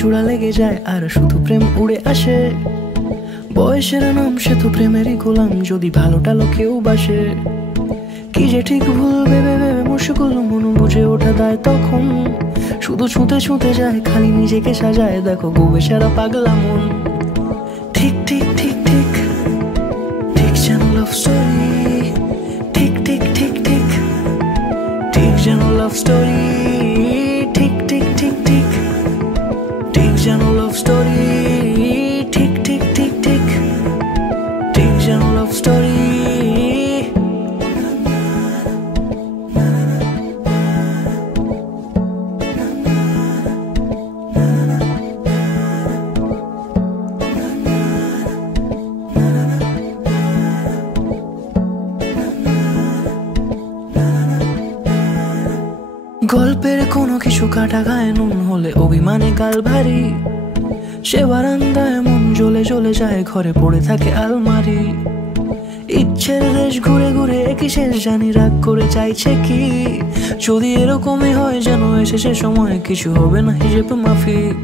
জোড়া লেগে যায় আর শুধু প্রেম উড়ে আসে। বয়সের নাম সে তো প্রেমেরই গোলাম, যদি ভালোটা লোকেও বাসে। কি যে ঠিক ভুল ভেবে ভেবে মুশকুল, মন বুঝে ওঠা দেয় তখন। শুধু ছুঁতে ছুঁতে যায়, খালি নিজেকে সাজায়, দেখো গোবে সারা পাগলা মন। ঠিক ঠিক ঠিক ঠিক ঠিক যেন লাভ স্টোরি, ঠিক ঠিক ঠিক ঠিক ঠিক যেন লাভ স্টোরি, ঠিক ঠিক ঠিক ঠিক ঠিক যেন লাভ স্টোরি, ঠিক ঠিক ঠিক ঠিক ঠিক যেন লাভ স্টোরি। গল্পের কোনো কিছু কাটা গায়ে নুন হলে অভিমানে গাল ভারী। সে বারান্দায় মন জ্বলে জ্বলে যায়, ঘরে পড়ে থাকে আলমারি। ইচ্ছের দেশ ঘুরে ঘুরে একই শেষ, জানি রাগ করে চাইছে কি। যদি এরকমই হয় যেন এসে সে সময় কিছু হবে না হিসেবে মাফিক।